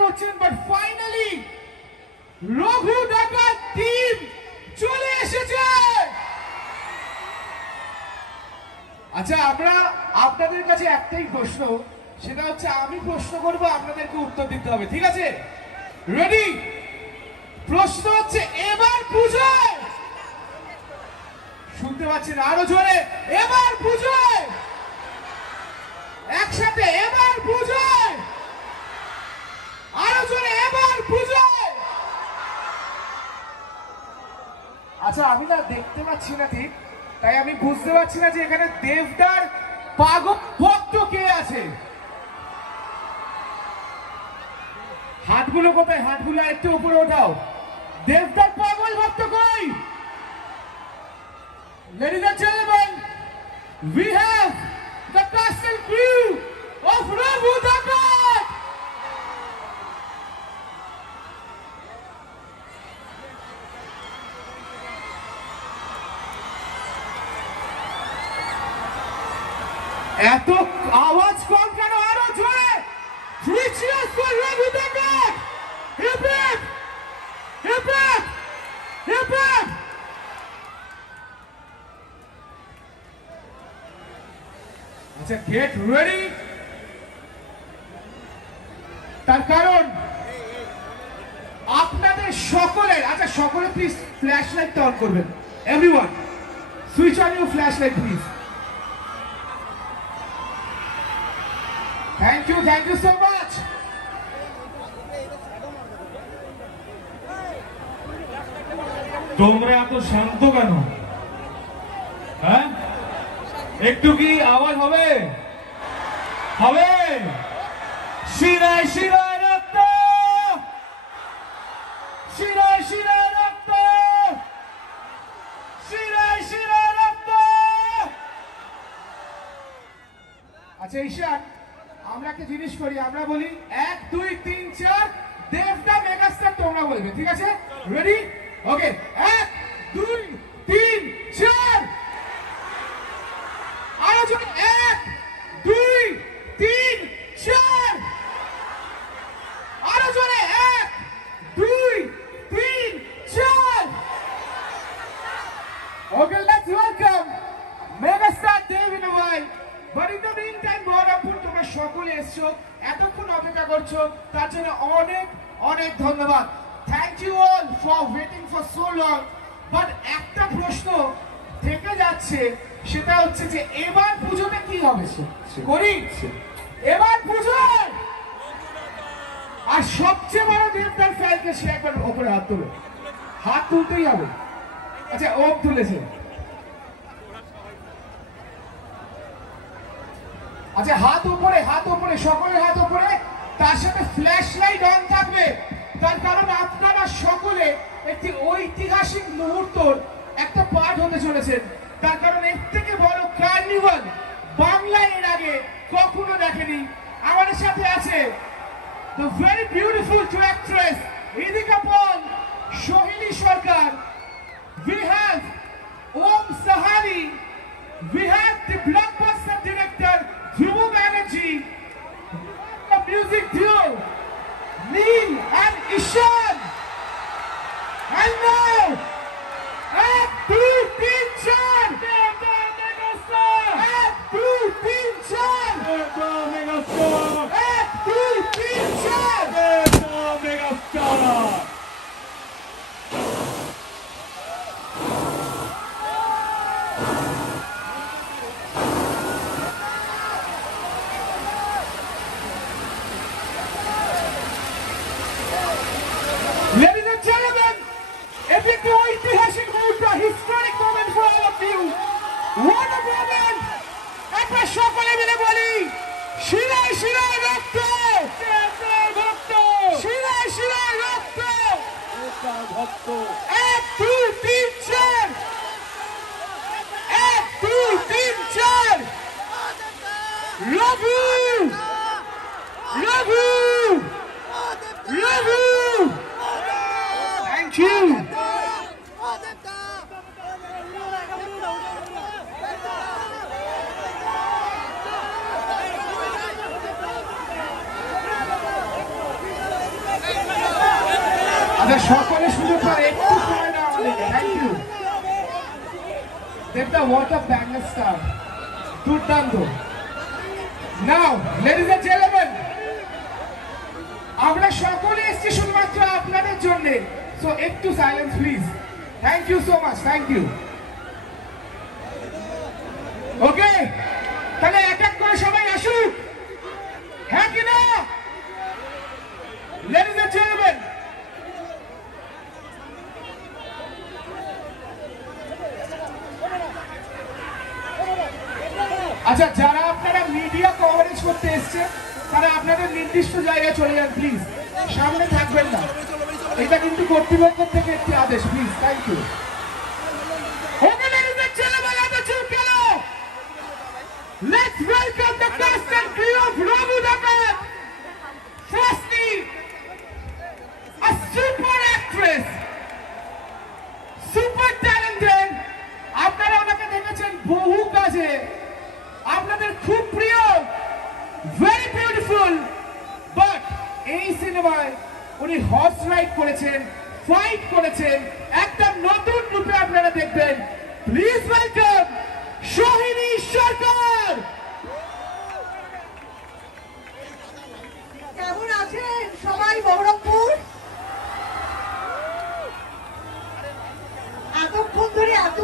করছেন but finally Raghu ডাকাত team চলে এসেছে। আচ্ছা, আমরা আপনাদের কাছে একটাই প্রশ্ন, সেটা হচ্ছে আমি প্রশ্ন করব, আপনাদেরকে উত্তর দিতে হবে, ঠিক আছে? রেডি? প্রশ্ন হচ্ছে এবার পুজোয়, শুনতে পাচ্ছেন আরো জোরে, এবার পুজোয় একসাথে, এবার পুজোয় আরো জোরে, এবার পুজোয়। আচ্ছা, আমি না দেখতে পাচ্ছি না ঠিক, তাই আমি বুঝতে পারছি না যে এখানে দেবদার পাগল ভক্ত কে আছে। হাতগুলো কোথায়? হাতগুলো একটু উপরে ওঠাও। দেবদার পাগল ভক্ত কই? Ladies and gentlemen, we have the castle crew of Raghu Dakat. এত আওয়াজ কম কেন? আরো জোরে! 3 cheers for Raghu Dakat! Hip hip! Hip hip! Hip hip! আচ্ছা, গেট রেডি। তার কারণ আপনাদের সকলের, আচ্ছা সকলে প্লিজ ফ্ল্যাশ লাইটটা অন করবেন। Everyone switch on your flashlight please. Thank you so much. তোমরা এত শান্ত কেন? হ্যাঁ, একটু কি আওয়াজ হবে? হবে? শিরায় শিরায় রক্ত, শিরায় শিরায় রক্ত, শিরায় শিরায় রক্ত। আচ্ছা ঈশান, আমরা একটা জিনিস করি, আমরা বলি 1 2 3 4, দেবদা মেগাস্টার তোমরা বলবে, ঠিক আছে? রেডি? ওকে, 1 2 3 4। আরো জোরে, 1 2 3 4। আরো জোরে, 1 2 3 4। Okay, let's welcome megastar Dev in a while. But in the meantime Baharampur তোমরা সকলে এসছো, এতক্ষণ অপেক্ষা করছো, তার জন্য অনেক অনেক ধন্যবাদ। Thank you all for waiting for so long. But একটা প্রশ্ন থেকে যাচ্ছে, সেটা হচ্ছে যে এবার পুজোতে কি হবে করি? এবার পুজোয় আর সবচেয়ে বড় দেবদার ফ্যানকে সে একবার ওপরে হাত তোলো। হাত তুলতেই হবে। আচ্ছা, ওম তুলেছে। আচ্ছা, হাত উপরে, হাত উপরে, সকলের হাত উপরে। তার সাথে ফ্ল্যাশ লাইট অন থাকবে, তার কারণ আপনারা সকলে একটি ঐতিহাসিক মুহূর্তর একটা পার্ট হতে চলেছেন। তার কারণ এর থেকে বড় কার্নিভাল বাংলায় এর আগে কখনো দেখেনি। আমাদের সাথে আছে the very beautiful two actress Idika Paul, Sohini Sarkar. We have Om Sahani. We have the blockbuster director Dhruv Banerjee. The music duo Neil and Ishan. And now 1 2 3 4, 1 2 3 4, 1 2 3 4। Ladies and gentlemen, এটি একটি ঐতিহাসিক মুহূর্ত, historic moment for all of you. What a moment! একবার সকলে মিলে বলি, শিরায় শিরায় রক্ত, শিরায় শিরায় রক্ত, 1 2 3 4, 1 2 3 4। রঘু, রঘু, রঘু। Thank you. আচ্ছা সকলে সুযোগ পায় একটু সময় দেওয়া আমাদেরকে। থ্যাংক ইউ দেবদা, হোয়াট আ ব্যাঙ্গার স্টার, দুর্দান্ত। নাও লেডিজ এন্ড জেন্টলম্যান, আমরা সকলে এসেছি শুধুমাত্র আপনাদের জন্য, সো একটু silence please. Thank you so much, thank you. Okay, তাহলে এক এক করে সবাই আসুক, হ্যাঁ কি না? লেডিজ এন্ড জেন্টলম্যান, আচ্ছা যারা আপনারা মিডিয়া কভারেজ করতে এসছে তারা আপনাদের নির্দিষ্ট জায়গায় চলে যান প্লিজ, সামনে থাকবেন না, এটা কিন্তু কর্তৃপক্ষের থেকে একটি আদেশ please. Thank you. Okay ladies and gentleman, এত চুপ কেন? Let's welcome the cast and crew of Raghu Dakat. Firstly a super actress, super talented, আপনারা ওনাকে দেখেছেন বহু কাজে, আপনাদের খুব প্রিয়, ভেরি বিউটিফুল, বাট এই সিনেমায় উনি হর্স রাইড করেছেন, ফাইট করেছেন, একটা নতুন রূপে আপনারা দেখবেন। প্লিজ ওয়েলকাম সোহিনী সরকার। কেমন আছেন সবাই বহরমপুর? এতক্ষণ ধরে এত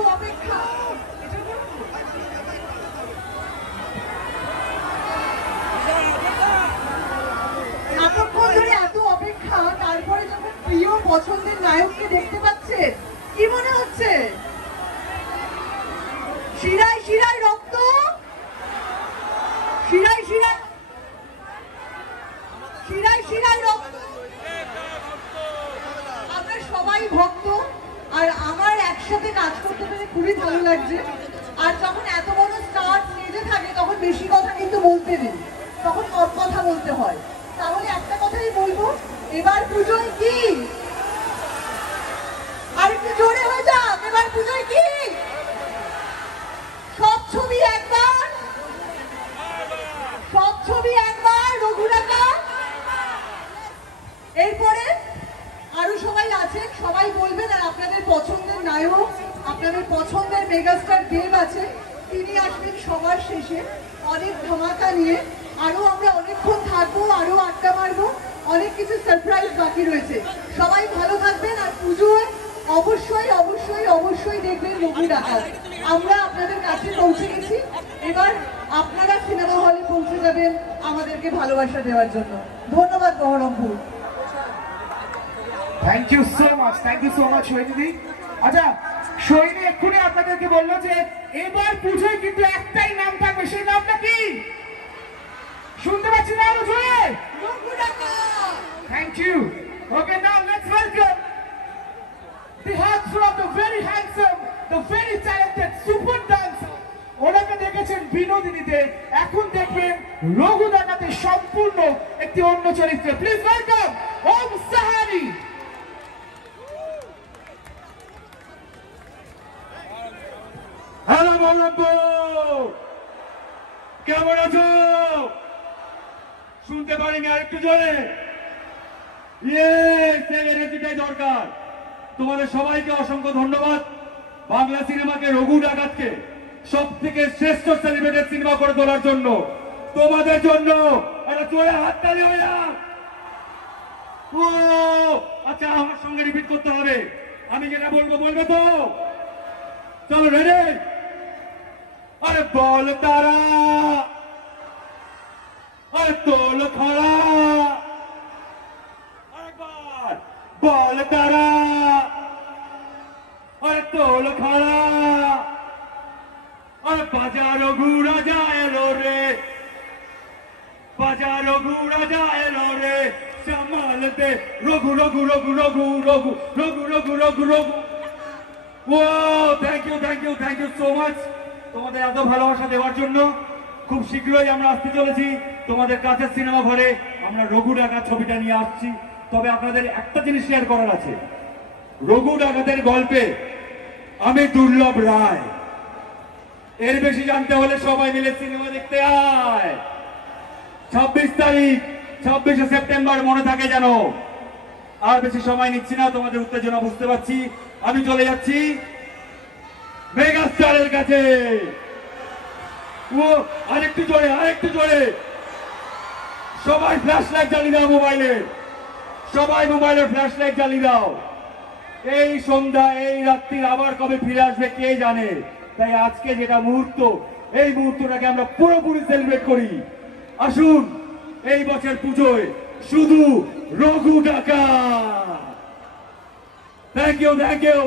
অপেক্ষা, তারপরে যখন প্রিয় পছন্দের নায়ককে দেখতে পাচ্ছেন, কি মনে হচ্ছে? শিরায় শিরায় রক্ত, শিরায় শিরায় শিরায় শিরায় রক্ত। আমরা সবাই ভক্ত, আর আমার একসাথে কাজ করতে পেরে খুবই ভালো লাগছে। আর যখন এত বড় স্টার স্টেজে থাকে তখন বেশি কথা কিন্তু বলতে নেই, তখন কম কথা বলতে হয়। তাহলে একটা কথাই বলবো, এবার পুজোয় কি? আর একটু জোরে হয়ে যাক, এবার পুজোয় কি? সব ছবি একবার, সব ছবি একবার রঘু ডাকাত। এরপরে আরো সবাই আছেন, সবাই বলবেন। আর আপনাদের পছন্দের নায়ক, আপনাদের পছন্দের মেগাস্টার দেব আছে, তিনি আসবেন সবার শেষে অনেক ধামাকা নিয়ে। আরো আমরা অনেকক্ষণ থাকবো, আরো আড্ডা মারবো, অনেক কিছু সারপ্রাইজ বাকি রয়েছে। সবাই ভালো থাকবেন, আর পুজোয় অবশ্যই অবশ্যই অবশ্যই দেখবেন রঘু ডাকাত। আমরা আপনাদের কাছে পৌঁছে গেছি, এবার আপনারা সিনেমা হলে পৌঁছে যাবেন আমাদেরকে ভালোবাসা দেওয়ার জন্য। ধন্যবাদ Baharampur. Thank you so much, thank you so much Sohini. আচ্ছা সোহিনী এক্ষুনি আপনাদেরকে বললো যে এবার পুজোয় কিন্তু একটাই নাম থাকবে, সেই নামটা কি? শুনতে পাচ্ছি না আরো জোরে? Raghu Dakat. Thank you. Okay, now let's welcome the heartthrob, the very handsome, the very talented super dancer. ওনাকে দেখেছেন বিনোদিনীতে, এখন দেখবেন রঘু ডাকাতে সম্পূর্ণ একটি অন্য চরিত্রে। Please welcome Om sehri. Hello Baharampur, কেমন আছো? শুনতে পারিনি, আরেকটু জোরে। এনার্জিটাই দরকার। তোমাদের সবাইকে অসংখ্য ধন্যবাদ। বাংলা সিনেমাকে, রঘু ডাকাতকে সব থেকে শ্রেষ্ঠ সেলিব্রেটেড সিনেমা করে তোলার জন্য, তোমাদের জন্য একটা জোরে হাততালি হয়ে যাক। ও আচ্ছা, আমার সঙ্গে রিপিট করতে হবে, আমি যেটা বলবো বলবে তো? চলো রেডি? আরে বল তারা, আরে তোল খড়া, আরেকবার বল তারা, আরে তোল খড়া, আরে বাজার ঘুরা যায় রে, বাজার ঘুরা যায় রে, সামালতে রঘু রঘু রঘু রঘু রঘু রঘু রঘু রঘু রঘু। ও thank you, thank you, thank you so much তোমাদের এত ভালোবাসা দেওয়ার জন্য। খুব শীঘ্রই আমরা আসতে চলেছি তোমাদের কাছের সিনেমা ঘরে, আমরা রঘু ডাকাত ছবিটা নিয়ে আসছি। তবে আপনাদের একটা জিনিস শেয়ার করার আছে, রঘু ডাকাতের গল্পে আমি দুর্লভ রায়। এর বেশি জানতে হলে সবাই মিলে সিনেমা দেখতে আয়। 26 তারিখ, 26শে সেপ্টেম্বর মনে থাকে যেন। আর বেশি সময় নিচ্ছি না, তোমাদের উত্তেজনা বুঝতে পারছি। আমি চলে যাচ্ছি মেগাস্টারের কাছে। ও আরেকটু জোরে, আরেকটু জোরে। সবাই ফ্ল্যাশ লাইট জ্বালিয়ে দাও মোবাইলে, সবাই মোবাইলের ফ্ল্যাশ লাইট জ্বালিয়ে দাও। এই সন্ধ্যা, এই রাত্রির আবার কবে ফিরে আসবে কে জানে। তাই আজকে যেটা মুহূর্ত, এই মুহূর্তটাকে আমরা পুরোপুরি সেলিব্রেট করি। আসুন এই বছর পুজোয় শুধু Raghu Dakat. Thank you, thank you.